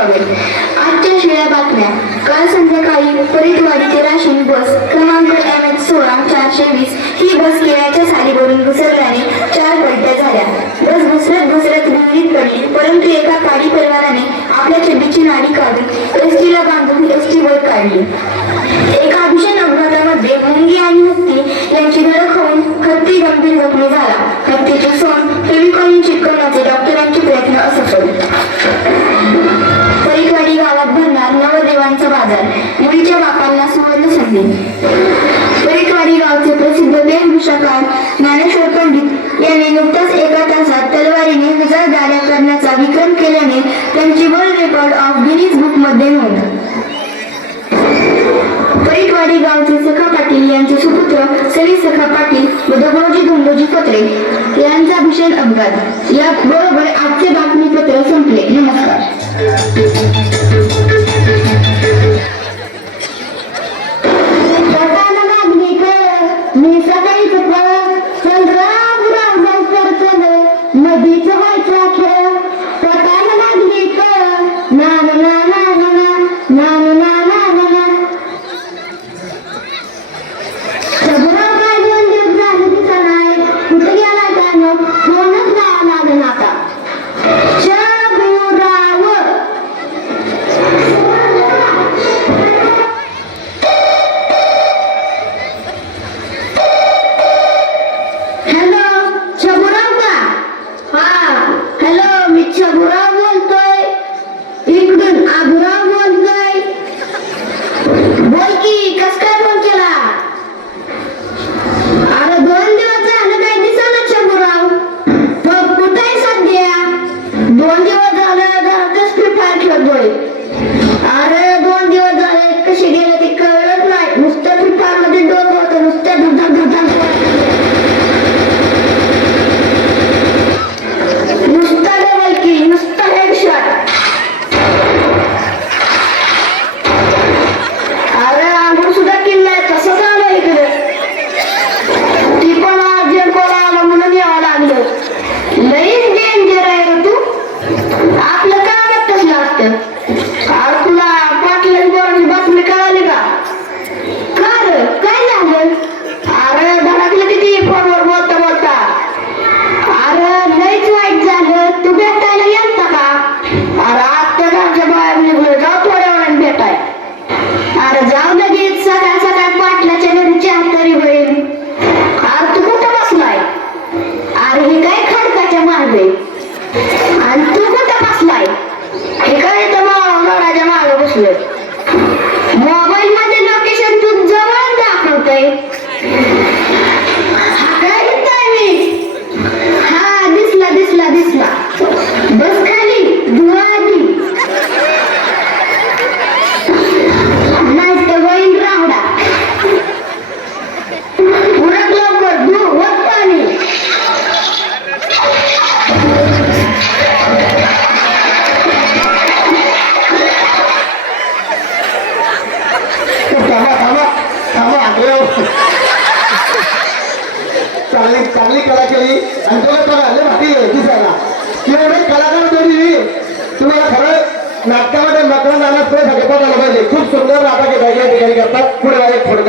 स्वागत. आजच्या शिळ्या बातम्या. काल संध्याकाळी परिटवाडी ते राशीन बस क्रमांक MH16-420 ही बस केळ्याच्या सालीवरून घसरल्याने 4 पलट्या झाल्या. बस घसरत विहिरीत पडली, परंतु एका काडी परिवाराने आपल्या चड्डीची नाडी काढून एसटीला बांधून एसटी वर काढली. एका भीषण अपघातामध्ये मुंगी आणि हत्ती यांची धडक होऊन हत्ती गंभीर जखमी झाला. हत्तीचे सोंड फेविकॉलने चिटकवण्याचे डॉक्टरांचे प्रयत्न असफल. परिटवाडी गावात भरणार नवदेवांचा बाजार, मुलीच्या बापांना सुवर्ण संधी. परिटवाडी गावचे प्रसिद्ध वेशभूषाकार ज्ञानेश्वर पंडित यांनी नुकताच एका तासात तलवारीने 1000 दाढ्या करण्याचा विक्रम केल्याने त्यांची world record of Guinness book मध्ये नोंद. परिटवाडी गावचे सखा पाटील यांचे सुपुत्र सई सखा पाटील व दगडोजी धोंडोजी पत्रे यांचा भीषण अपघात. या बरोबर आजचे बातमीपत्र संपले. नमस्कार. नदीचं व्हायचा खेळ पटायला लागली कळ ना ना ना ना ना ना ना ना ना ना ना शबुराव काय 2 दिवस झाले दिसा नाही, कुठे गेला त्यानं फोनच लावा लागेल आता. शबुराव हॅलो शबुराव का? हा हॅलो, मी शबुराव बोलतोय. इकडून आबुराव बोलतोय. बोल की, कस काय फोन केला? अरे 2 दिवस झालं काय दिसेना शबुराव. कुठे आहे सध्या? 2 दिवस झालं घरातच फ्री फायर खेळतोय. अरे 2 दिवस झाले कसे गेले ते कळत नाही. नुसतं फ्री फायर मध्ये डोकं होतं, नुसतं धुधाक धुधाक नुसता डबल किल, नुसता हेडशॉट. अरे आंघोळ सुद्धा किल नाही, कसं झालं इकडे? ती पण अर्जंट कॉल आला म्हणून यावं लागलं. लईच डेंजर आहे रे तू. आपलं कामच कसलं असतं. अरे तुला पाटलाची बोराची बातमी कळाली का? का रे, काय झालं? अरे धडकलं किती फोनवर बोलता बोलता. अरे लईच वाईट झालं. तू भेटायला गेलता का? अरे आत्ता घरच्या बाहेर निघलो, जाऊ थोड्या वेळाने भेटाय. अरे जाऊ लगेच, सकाळ सकाळ पाटलाच्या घरी चहा तरी होईल. अरे तू कुठं बसलाय? अरे हे काय खडकाच्या मागे, आणि तू कुठं बसलाय? हे काय तर घराच्या मागे बसलोय. मोबाईल मध्ये लोकेशन तू जवळ दाखवतोय. काय म्हणताय मी? हा दिसला दिसला दिसला. बस खाली, धुवा आधी, नाही तर होईल रावडा. उरक लवकर, धु होत पाणी. चांगली कला केली आणि तुला बघा लय भारी दिसायला. एवढे कलाकार तरी तुम्हाला खरं नाटकामध्ये मकरंद नाना बघायला पाहिजे. खूप सुंदर नाटक या ठिकाणी करतात. पुढे एक फोटो